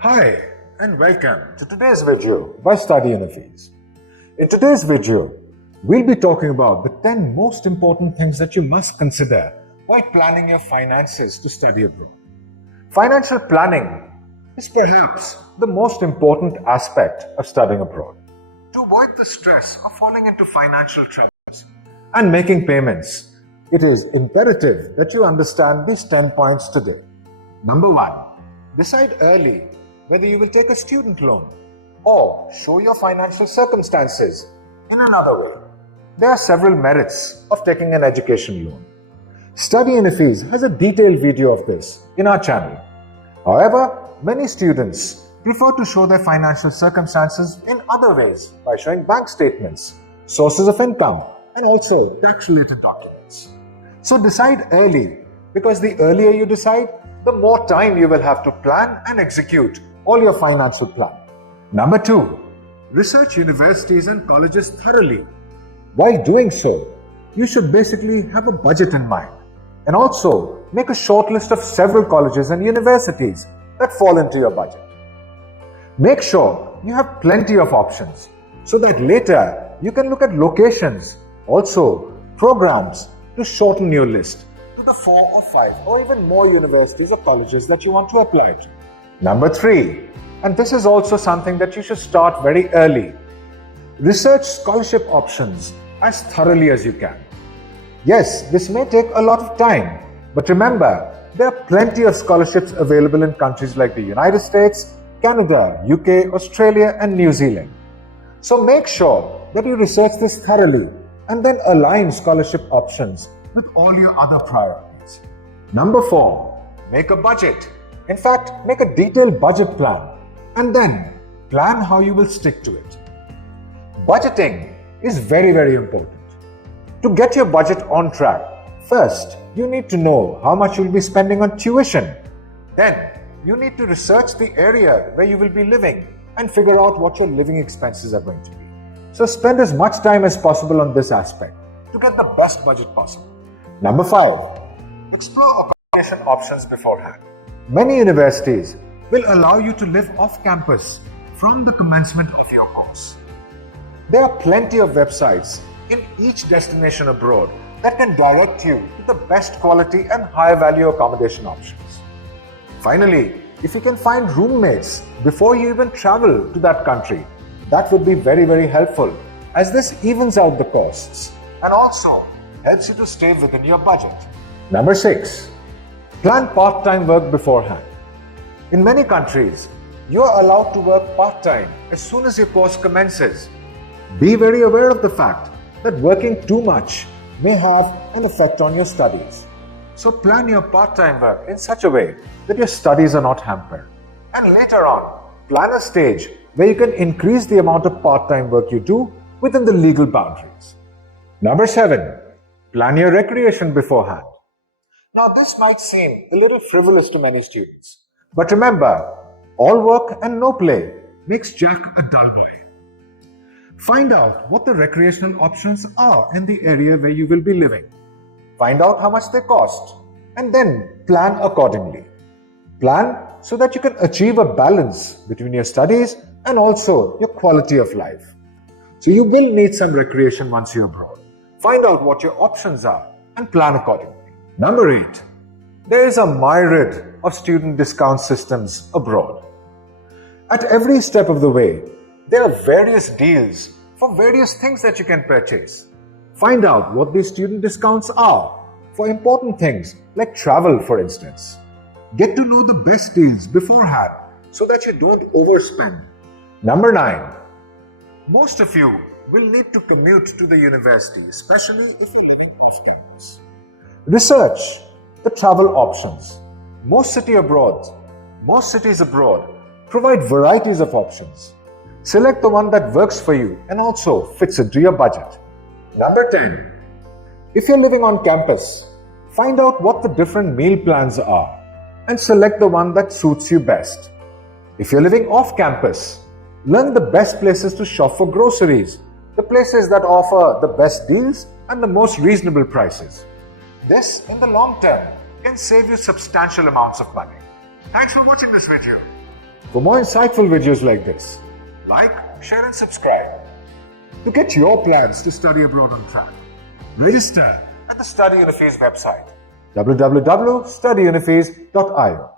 Hi and welcome to today's video by Study Unifees. In today's video, we'll be talking about the 10 most important things that you must consider while planning your finances to study abroad. Financial planning is perhaps the most important aspect of studying abroad. To avoid the stress of falling into financial troubles and making payments, it is imperative that you understand these 10 points today. Number 1. Decide early whether you will take a student loan or show your financial circumstances in another way. There are several merits of taking an education loan. Study Unifees has a detailed video of this in our channel. However, many students prefer to show their financial circumstances in other ways by showing bank statements, sources of income, and also tax-related documents. So decide early, because the earlier you decide, the more time you will have to plan and execute all your financial plan. Number 2, research universities and colleges thoroughly. While doing so, you should basically have a budget in mind and also make a short list of several colleges and universities that fall into your budget. Make sure you have plenty of options so that later you can look at locations, also programs to shorten your list to the 4 or 5 or even more universities or colleges that you want to apply to. Number 3, and this is also something that you should start very early. Research scholarship options as thoroughly as you can. Yes, this may take a lot of time, but remember, there are plenty of scholarships available in countries like the United States, Canada, UK, Australia, and New Zealand. So make sure that you research this thoroughly and then align scholarship options with all your other priorities. Number 4, make a budget. In fact, make a detailed budget plan and then plan how you will stick to it. Budgeting is very, very important. To get your budget on track, first, you need to know how much you'll be spending on tuition. Then, you need to research the area where you will be living and figure out what your living expenses are going to be. So spend as much time as possible on this aspect to get the best budget possible. Number 5, explore accommodation options beforehand. Many universities will allow you to live off campus from the commencement of your course. There are plenty of websites in each destination abroad that can direct you to the best quality and high value accommodation options. Finally, if you can find roommates before you even travel to that country, that would be very, very helpful, as this evens out the costs and also helps you to stay within your budget. Number 6, plan part-time work beforehand. In many countries, you are allowed to work part-time as soon as your course commences. Be very aware of the fact that working too much may have an effect on your studies. So plan your part-time work in such a way that your studies are not hampered. And later on, plan a stage where you can increase the amount of part-time work you do within the legal boundaries. Number 7, plan your recreation beforehand. Now this might seem a little frivolous to many students, but remember, all work and no play makes Jack a dull boy. Find out what the recreational options are in the area where you will be living. Find out how much they cost and then plan accordingly. Plan so that you can achieve a balance between your studies and also your quality of life. So you will need some recreation once you're abroad. Find out what your options are and plan accordingly. Number 8, there is a myriad of student discount systems abroad. At every step of the way, there are various deals for various things that you can purchase. Find out what these student discounts are for important things like travel, for instance. Get to know the best deals beforehand so that you don't overspend. Number 9, most of you will need to commute to the university, especially if you're living off campus. Research the travel options. Most cities abroad provide varieties of options. Select the one that works for you and also fits into your budget. Number 10, if you're living on campus, find out what the different meal plans are and select the one that suits you best. If you're living off campus, learn the best places to shop for groceries, the places that offer the best deals and the most reasonable prices. This, in the long term, can save you substantial amounts of money. Thanks for watching this video. For more insightful videos like this, like, share and subscribe. To get your plans to study abroad on track, register at the Study Unifees website, www.studyunifees.io.